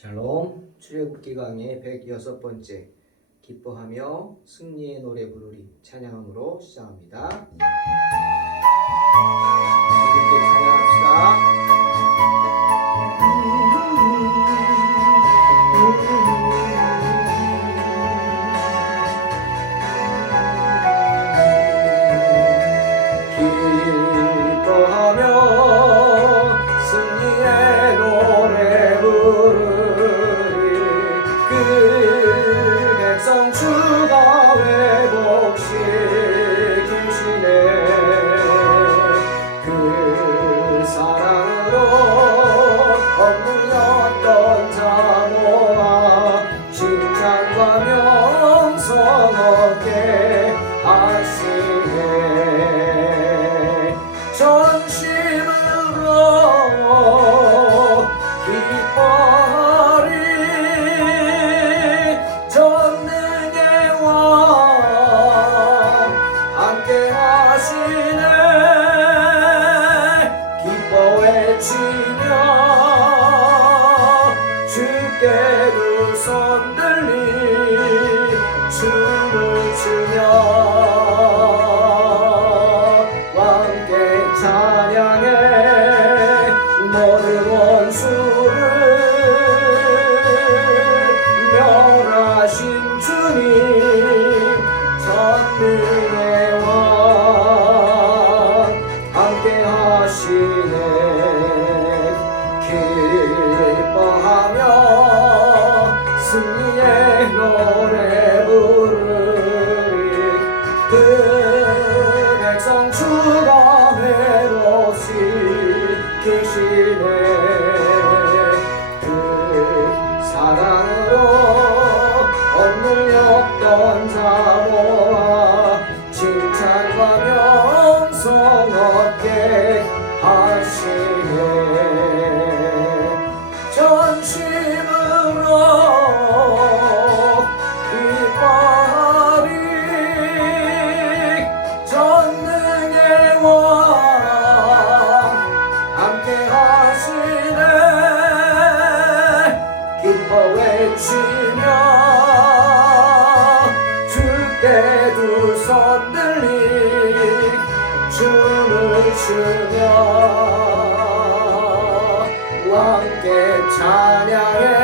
샬롬, 출애굽기 강의 106번째 기뻐하며 승리의 노래 부르리 찬양함으로 시작합니다. 함께 찬양합시다. 찬양해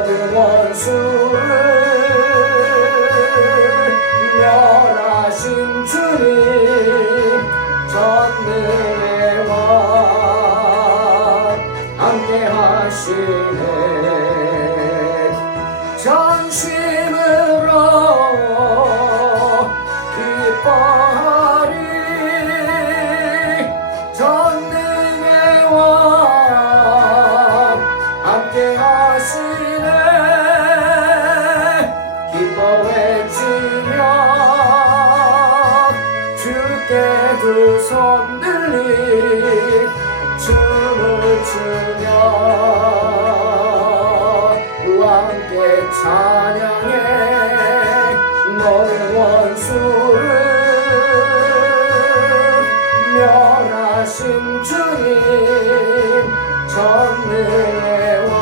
모든 원수를 멸하신 주님 전능의 왕 함께 하시네 전심으로 기뻐하리 전능의 왕 함께 하시네 기뻐 외치며 주께 두 손 들리 춤을 추며 함께 찬양해 모든 원수를 멸하신 주님 전능의 왕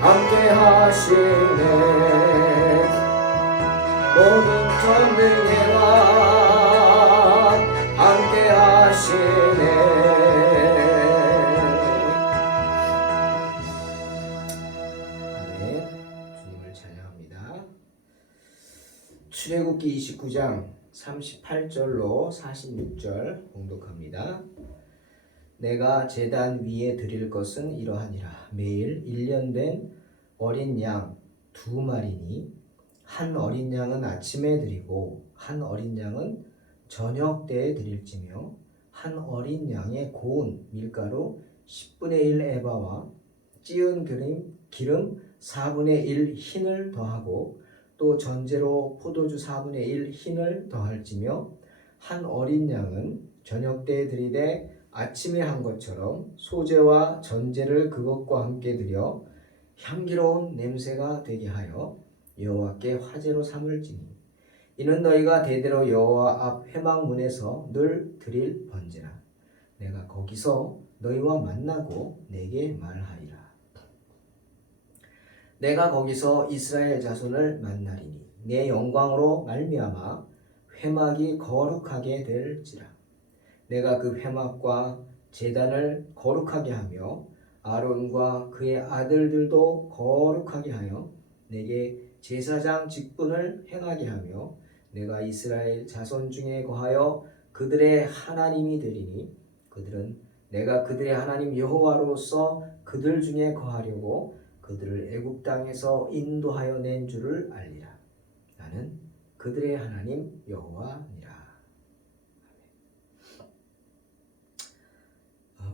함께 하시네 모든 전능의 왕 함께 하시네 아멘. 주님을 찬양합니다. 출애굽기 29장 38절로 46절 봉독합니다. 내가 제단 위에 드릴 것은 이러하니라. 매일 1년 된 어린 양 2마리니 한 어린 양은 아침에 드리고 한 어린 양은 저녁 때에 드릴지며 한 어린 양의 고운 밀가루 10분의 1 에바와 찌은 기름 4분의 1 흰을 더하고 또 전제로 포도주 4분의 1 흰을 더할지며 한 어린 양은 저녁 때에 드리되 아침에 한 것처럼 소제와 전제를 그것과 함께 드려 향기로운 냄새가 되게 하여 여호와께 화제로 삼을지니 이는 너희가 대대로 여호와 앞 회막문에서 늘 드릴 번제라. 내가 거기서 너희와 만나고 내게 말하리라. 내가 거기서 이스라엘 자손을 만나리니 내 영광으로 말미암아 회막이 거룩하게 될지라. 내가 그 회막과 제단을 거룩하게 하며 아론과 그의 아들들도 거룩하게 하여 내게 제사장 직분을 행하게 하며 내가 이스라엘 자손 중에 거하여 그들의 하나님이 되리니 그들은 내가 그들의 하나님 여호와로서 그들 중에 거하려고 그들을 애굽 땅에서 인도하여 낸 줄을 알리라. 나는 그들의 하나님 여호와니라.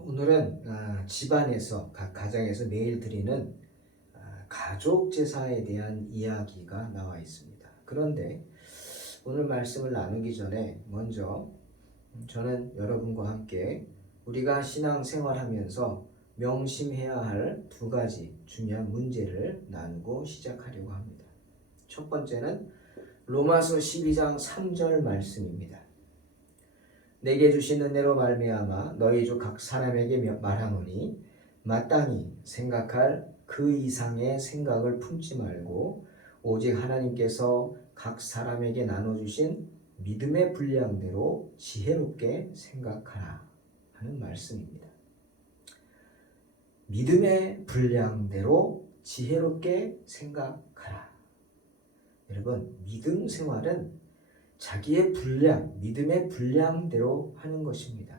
오늘은 집안에서 각 가정에서 매일 드리는 가족 제사에 대한 이야기가 나와 있습니다. 그런데 오늘 말씀을 나누기 전에 먼저 저는 여러분과 함께 우리가 신앙생활하면서 명심해야 할 두 가지 중요한 문제를 나누고 시작하려고 합니다. 첫 번째는 로마서 12장 3절 말씀입니다. 내게 주신 은혜로 말미암아 너희 중 각 사람에게 말하노니 마땅히 생각할 그 이상의 생각을 품지 말고 오직 하나님께서 각 사람에게 나눠주신 믿음의 분량대로 지혜롭게 생각하라 하는 말씀입니다. 믿음의 분량대로 지혜롭게 생각하라. 여러분, 믿음 생활은 자기의 분량, 믿음의 분량대로 하는 것입니다.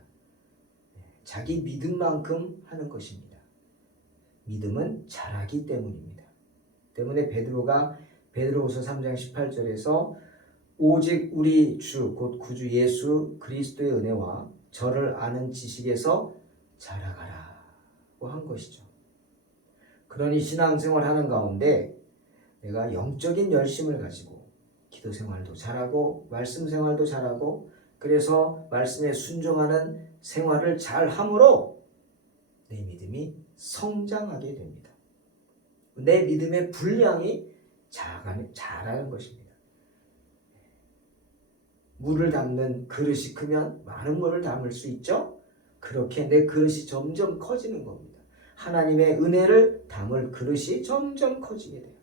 자기 믿음만큼 하는 것입니다. 믿음은 자라기 때문입니다. 때문에 베드로후서 3장 18절에서 오직 우리 주 곧 구주 예수 그리스도의 은혜와 저를 아는 지식에서 자라가라고 한 것이죠. 그러니 신앙생활하는 가운데 내가 영적인 열심을 가지고 기도 생활도 잘하고 말씀 생활도 잘하고 그래서 말씀에 순종하는 생활을 잘함으로 내 믿음이 성장하게 됩니다. 내 믿음의 분량이 자라는 것입니다. 물을 담는 그릇이 크면 많은 물을 담을 수 있죠. 그렇게 내 그릇이 점점 커지는 겁니다. 하나님의 은혜를 담을 그릇이 점점 커지게 돼요.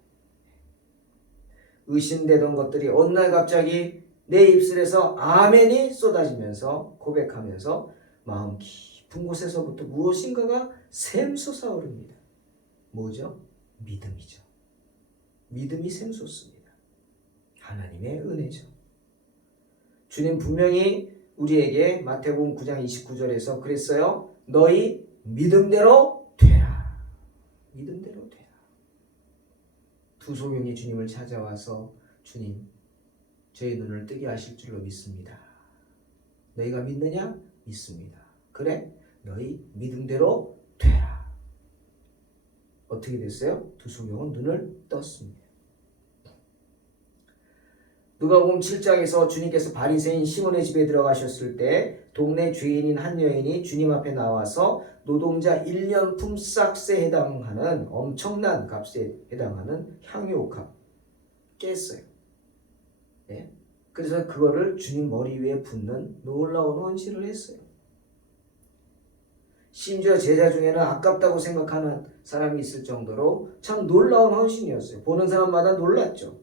의심되던 것들이 어느 날 갑자기 내 입술에서 아멘이 쏟아지면서 고백하면서 마음 깊은 곳에서부터 무엇인가가 샘솟아오릅니다. 뭐죠? 믿음이죠. 믿음이 샘솟습니다. 하나님의 은혜죠. 주님 분명히 우리에게 마태복음 9장 29절에서 그랬어요. 너희 믿음대로 되라. 믿음대로 되라. 두 소경이 주님을 찾아와서 주님, 저희 눈을 뜨게 하실 줄로 믿습니다. 너희가 믿느냐? 믿습니다. 그래? 너희 믿음대로 되라. 어떻게 됐어요? 두 소경은 눈을 떴습니다. 누가복음 7장에서 주님께서 바리새인 시몬의 집에 들어가셨을 때 동네 죄인인 한 여인이 주님 앞에 나와서 노동자 1년품 싹스에 해당하는 엄청난 값에 해당하는 향유옥합 깼어요. 예? 그래서 그거를 주님 머리 위에 붓는 놀라운 헌신을 했어요. 심지어 제자 중에는 아깝다고 생각하는 사람이 있을 정도로 참 놀라운 헌신이었어요. 보는 사람마다 놀랐죠.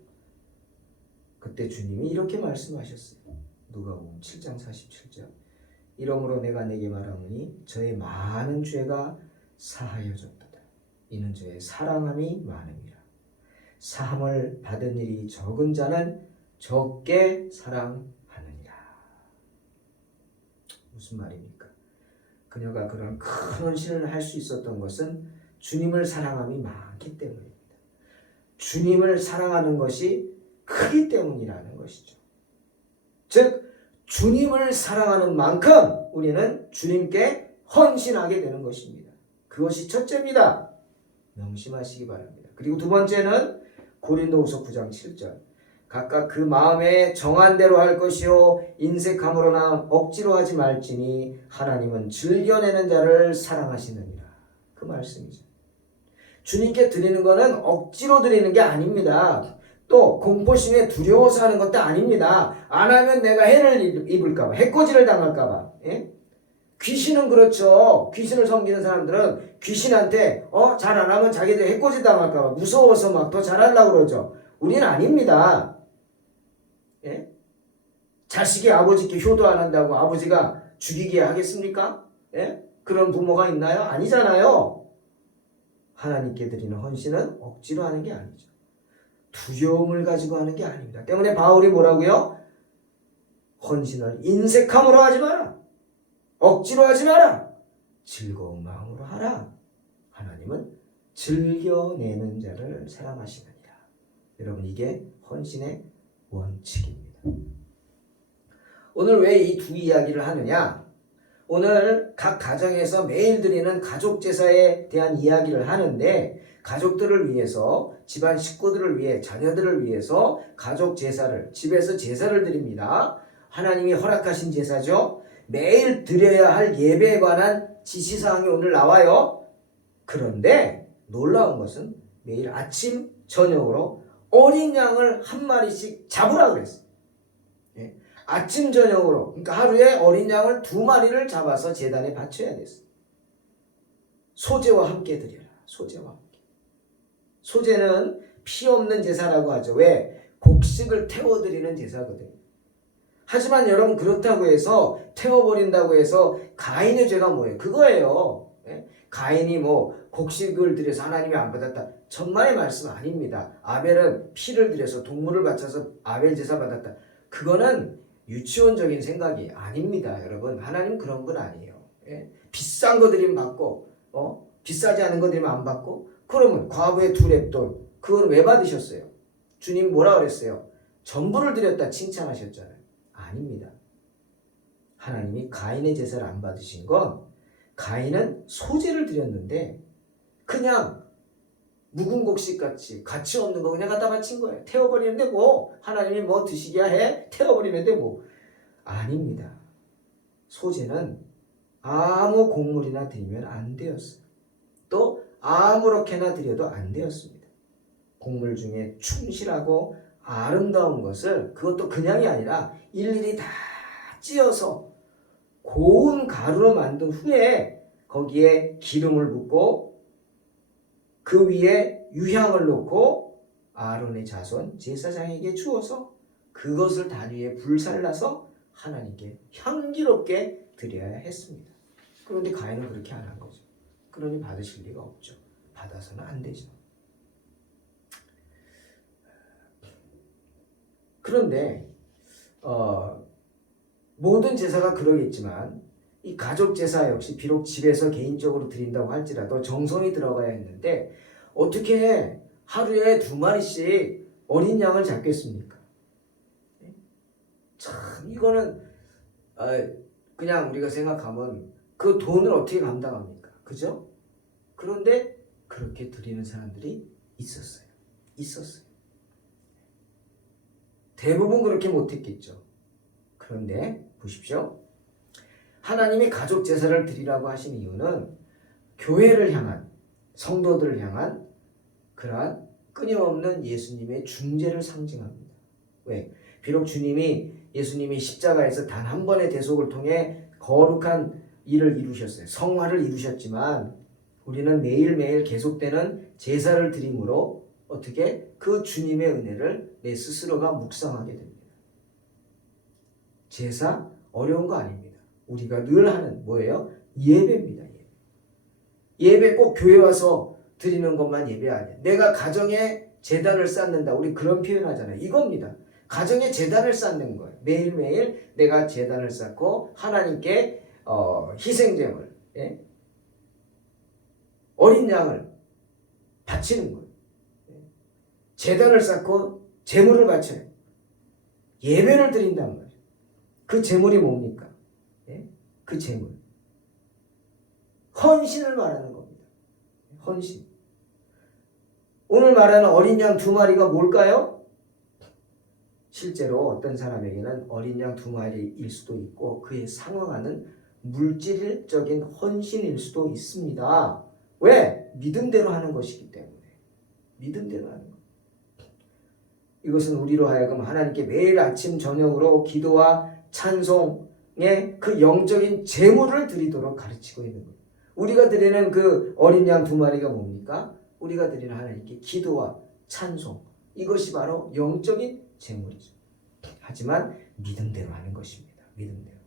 그때 주님이 이렇게 말씀하셨어요. 누가복음 7장 47절. 이러므로 내가 내게 말하노니 저의 많은 죄가 사하여졌도다. 이는 저의 사랑함이 많음이라. 사함을 받은 일이 적은 자는 적게 사랑하느니라. 무슨 말입니까? 그녀가 그런 큰 헌신을 할 수 있었던 것은 주님을 사랑함이 많기 때문입니다. 주님을 사랑하는 것이 크기 때문이라는 것이죠. 즉 주님을 사랑하는 만큼 우리는 주님께 헌신하게 되는 것입니다. 그것이 첫째입니다. 명심하시기 바랍니다. 그리고 두 번째는 고린도후서 9장 7절. 각각 그 마음에 정한 대로 할 것이요 인색함으로나 억지로 하지 말지니 하나님은 즐겨내는 자를 사랑하시느니라. 그 말씀이죠. 주님께 드리는 것은 억지로 드리는 게 아닙니다. 또 공포심에 두려워서 하는 것도 아닙니다. 안 하면 내가 해를 입을까 봐, 해코지를 당할까 봐. 예? 귀신은 그렇죠. 귀신을 섬기는 사람들은 귀신한테 잘 안 하면 자기들 해코지 당할까 봐 무서워서 막 더 잘하려고 그러죠. 우리는 아닙니다. 예? 자식이 아버지께 효도 안 한다고 아버지가 죽이게 하겠습니까? 예? 그런 부모가 있나요? 아니잖아요. 하나님께 드리는 헌신은 억지로 하는 게 아니죠. 두려움을 가지고 하는 게 아닙니다. 때문에 바울이 뭐라고요? 헌신을 인색함으로 하지 마라. 억지로 하지 마라. 즐거운 마음으로 하라. 하나님은 즐겨내는 자를 사랑하시느니라. 여러분, 이게 헌신의 원칙입니다. 오늘 왜 이 두 이야기를 하느냐? 오늘 각 가정에서 매일 드리는 가족 제사에 대한 이야기를 하는데, 가족들을 위해서, 집안 식구들을 위해, 자녀들을 위해서 가족 제사를, 집에서 제사를 드립니다. 하나님이 허락하신 제사죠. 매일 드려야 할 예배에 관한 지시사항이 오늘 나와요. 그런데 놀라운 것은 매일 아침, 저녁으로 어린 양을 한 마리씩 잡으라 그랬어요. 예? 아침, 저녁으로, 그러니까 하루에 어린 양을 2마리를 잡아서 제단에 바쳐야 됐어요. 소제와 함께 드려라. 소제와 함께. 소제는 피 없는 제사라고 하죠. 왜? 곡식을 태워드리는 제사거든요. 하지만 여러분, 그렇다고 해서 태워버린다고 해서 가인의 죄가 뭐예요? 그거예요. 예? 가인이 뭐 곡식을 들여서 하나님이 안 받았다. 천만의 말씀 아닙니다. 아벨은 피를 들여서 동물을 바쳐서 아벨 제사 받았다. 그거는 유치원적인 생각이 아닙니다. 여러분, 하나님 그런 분 아니에요. 예? 비싼 거 드리면 받고 비싸지 않은 거 드리면 안 받고. 그러면 과부의 2렙돈 그걸 왜 받으셨어요? 주님 뭐라 그랬어요? 전부를 드렸다 칭찬하셨잖아요. 아닙니다. 하나님이 가인의 제사를 안 받으신 건, 가인은 소제를 드렸는데 그냥 묵은 곡식같이 가치 없는 거 그냥 갖다 바친 거예요. 태워버리는데 뭐 하나님이 뭐 드시기야 해? 태워버리는데 뭐. 아닙니다. 소제는 아무 곡물이나 드리면 안 되었어요. 또 아무렇게나 드려도 안 되었습니다. 곡물 중에 충실하고 아름다운 것을, 그것도 그냥이 아니라 일일이 다 찧어서 고운 가루로 만든 후에 거기에 기름을 붓고 그 위에 유향을 놓고 아론의 자손 제사장에게 주어서 그것을 단 위에 불살라서 하나님께 향기롭게 드려야 했습니다. 그런데 가인은 그렇게 안 한 거죠. 그러니 받으실 리가 없죠. 받아서는 안 되죠. 그런데 모든 제사가 그러겠지만 이 가족 제사 역시 비록 집에서 개인적으로 드린다고 할지라도 정성이 들어가야 했는데, 어떻게 하루에 2마리씩 어린 양을 잡겠습니까? 참, 이거는 그냥 우리가 생각하면 그 돈을 어떻게 감당합니까? 그죠? 그런데 그렇게 드리는 사람들이 있었어요. 대부분 그렇게 못했겠죠. 그런데 보십시오. 하나님이 가족 제사를 드리라고 하신 이유는 교회를 향한, 성도들을 향한 그러한 끊임없는 예수님의 중재를 상징합니다. 왜? 비록 예수님이 십자가에서 단 한 번의 대속을 통해 거룩한 일을 이루셨어요. 성화를 이루셨지만 우리는 매일매일 계속되는 제사를 드림으로 어떻게 그 주님의 은혜를 내 스스로가 묵상하게 됩니다. 제사 어려운 거 아닙니다. 우리가 늘 하는 뭐예요? 예배입니다. 예배 꼭 교회 와서 드리는 것만 예배 아니에요. 내가 가정에 제단을 쌓는다. 우리 그런 표현 하잖아요. 이겁니다. 가정에 제단을 쌓는 거예요. 매일매일 내가 제단을 쌓고 하나님께 희생제물, 어린 양을 바치는 거예요. 제단을 쌓고 제물을 바쳐요. 예배를 드린단 말이에요. 그 제물이 뭡니까? 그 제물. 헌신을 말하는 겁니다. 헌신. 오늘 말하는 어린 양 2마리가 뭘까요? 실제로 어떤 사람에게는 어린 양 2마리일 수도 있고 그에 상응하는 물질적인 헌신일 수도 있습니다. 왜? 믿음대로 하는 것이기 때문에. 믿음대로 하는 것. 이것은 우리로 하여금 하나님께 매일 아침 저녁으로 기도와 찬송, 그 영적인 제물을 드리도록 가르치고 있는 거예요. 우리가 드리는 그 어린 양 2마리가 뭡니까? 우리가 드리는 하나님께 기도와 찬송, 이것이 바로 영적인 제물이죠. 하지만 믿음대로 하는 것입니다. 믿음대로.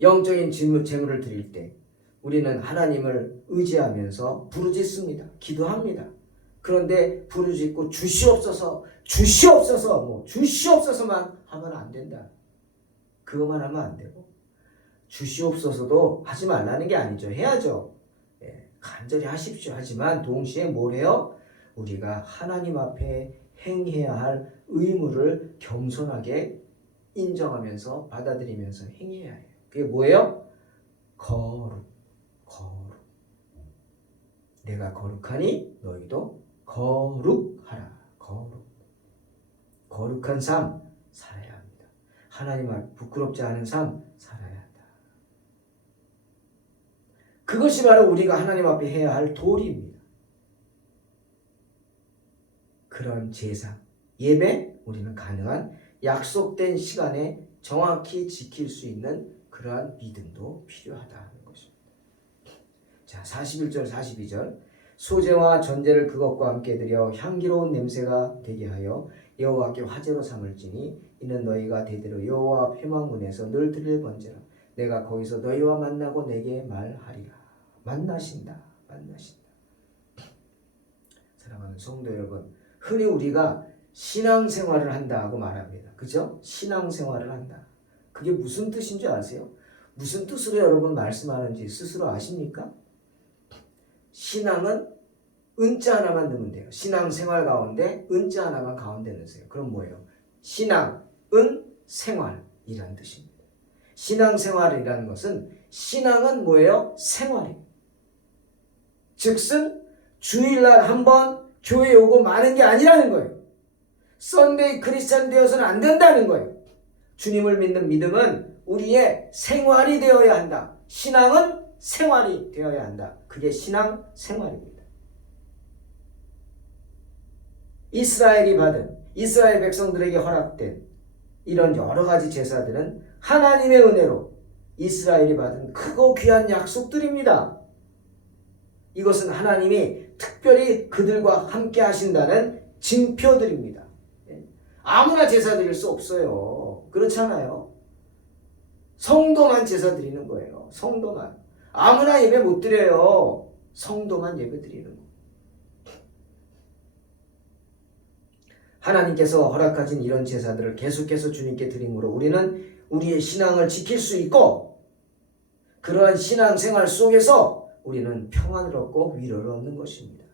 영적인 제물을 드릴 때 우리는 하나님을 의지하면서 부르짖습니다. 기도합니다. 그런데 부르짖고 주시옵소서 주시옵소서만 하면 안 된다. 그것만 하면 안 되고, 주시옵소서도 하지 말라는 게 아니죠. 해야죠. 간절히 하십시오. 하지만 동시에 뭘 해요? 우리가 하나님 앞에 행해야 할 의무를 겸손하게 인정하면서 받아들이면서 행해야 해요. 그게 뭐예요? 거룩. 내가 거룩하니 너희도 거룩하라. 거룩한 삶 살아야 합니다. 하나님 앞 부끄럽지 않은 삶 살아야 한다. 그것이 바로 우리가 하나님 앞에 해야 할 도리입니다. 그런 제사, 예배, 우리는 가능한 약속된 시간에 정확히 지킬 수 있는 그러한 믿음도 필요하다는 것입니다. 자, 41절 42절 소제와 전제를 그것과 함께 드려 향기로운 냄새가 되게 하여 여호와께 화제로 삼을지니 이는 너희가 대대로 여호와 앞 회막문에서 늘 드릴 번제라. 내가 거기서 너희와 만나고 내게 말하리라. 만나신다. 사랑하는 성도 여러분, 흔히 우리가 신앙생활을 한다 하고 말합니다. 그죠? 신앙생활을 한다. 그게 무슨 뜻인 줄 아세요? 무슨 뜻으로 여러분 말씀하는지 스스로 아십니까? 신앙은 은자 하나만 넣으면 돼요. 신앙생활 가운데 은자 하나만 가운데 넣으세요. 그럼 뭐예요? 신앙, 생활이라는 뜻입니다. 신앙생활이라는 것은, 신앙은 뭐예요? 생활이에요. 즉슨 주일날 한번 교회에 오고 마는 게 아니라는 거예요. 썬데이 크리스찬 되어서는 안 된다는 거예요. 주님을 믿는 믿음은 우리의 생활이 되어야 한다. 신앙은 생활이 되어야 한다. 그게 신앙 생활입니다. 이스라엘 백성들에게 허락된 이런 여러 가지 제사들은 하나님의 은혜로 이스라엘이 받은 크고 귀한 약속들입니다. 이것은 하나님이 특별히 그들과 함께 하신다는 징표들입니다. 아무나 제사 드릴 수 없어요. 그렇잖아요. 성도만 제사 드리는 거예요. 성도만. 아무나 예배 못 드려요. 성도만 예배 드리는 거예요. 하나님께서 허락하신 이런 제사들을 계속해서 주님께 드림으로 우리는 우리의 신앙을 지킬 수 있고, 그러한 신앙생활 속에서 우리는 평안을 얻고 위로를 얻는 것입니다.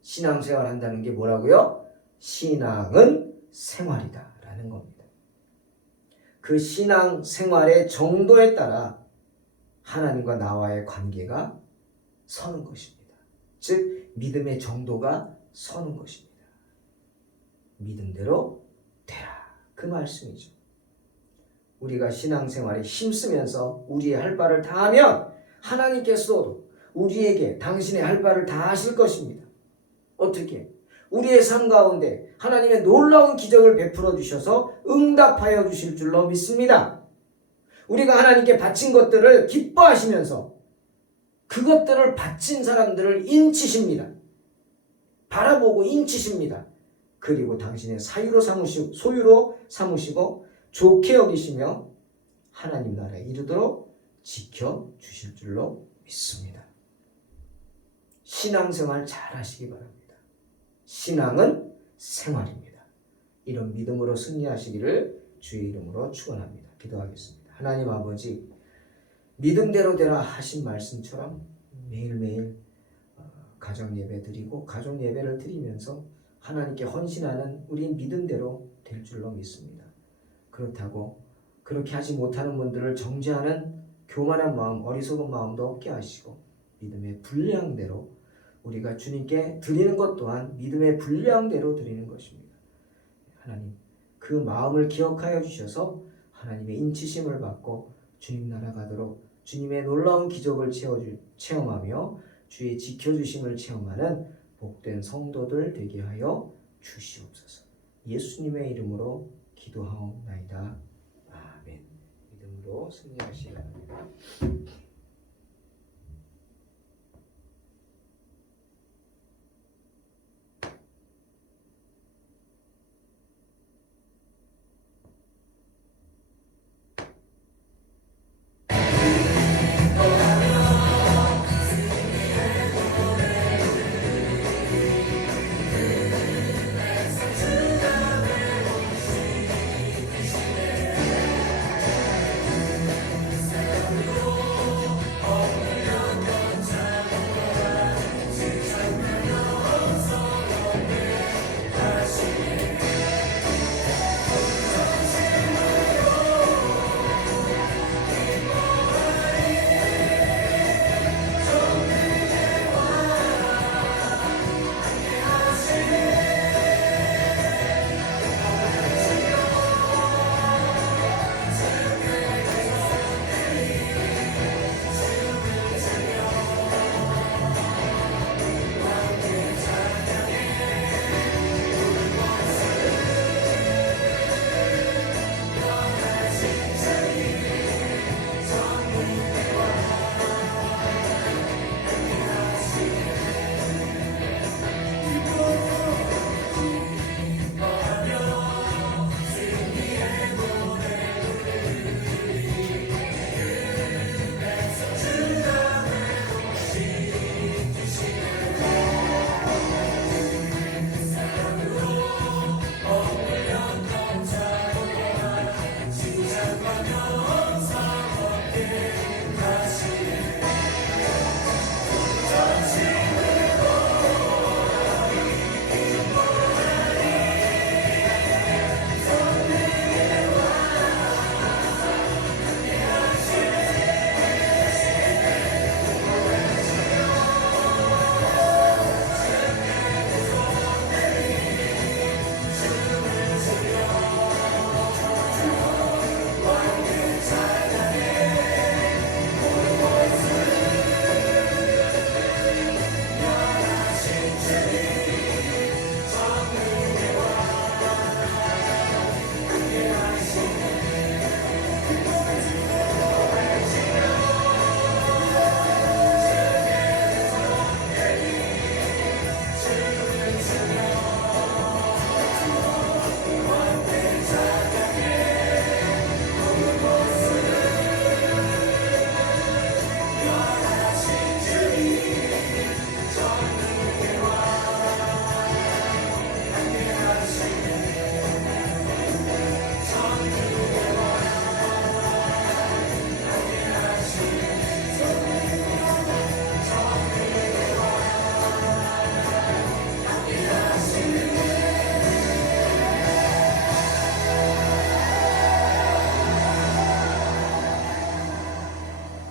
신앙생활 한다는 게 뭐라고요? 신앙은 생활이다 라는 겁니다. 그 신앙생활의 정도에 따라 하나님과 나와의 관계가 서는 것입니다. 즉 믿음의 정도가 서는 것입니다. 믿음대로 되라, 그 말씀이죠. 우리가 신앙생활에 힘쓰면서 우리의 할 바를 다하면 하나님께서도 우리에게 당신의 할 바를 다 하실 것입니다. 어떻게? 우리의 삶 가운데 하나님의 놀라운 기적을 베풀어 주셔서 응답하여 주실 줄로 믿습니다. 우리가 하나님께 바친 것들을 기뻐하시면서 그것들을 바친 사람들을 인치십니다. 바라보고 인치십니다. 그리고 당신의 소유로 삼으시고 좋게 여기시며 하나님 나라에 이르도록 지켜주실 줄로 믿습니다. 신앙생활 잘 하시기 바랍니다. 신앙은 생활입니다. 이런 믿음으로 승리하시기를 주의 이름으로 축원합니다. 기도하겠습니다. 하나님 아버지, 믿음대로 되라 하신 말씀처럼 매일매일 가정 예배 드리고 가족 예배를 드리면서 하나님께 헌신하는 우리 믿음대로 될 줄로 믿습니다. 그렇다고 그렇게 하지 못하는 분들을 정죄하는 교만한 마음, 어리석은 마음도 없게 하시고 믿음의 분량대로 우리가 주님께 드리는 것 또한 믿음의 분량대로 드리는 것입니다. 하나님, 그 마음을 기억하여 주셔서 하나님의 인치심을 받고 주님 나라 가도록 주님의 놀라운 기적을 체험하며 주의 지켜주심을 체험하는 복된 성도들 되게 하여 주시옵소서. 예수님의 이름으로 기도하옵나이다. 아멘. 믿음으로 승리하시기 바랍니다.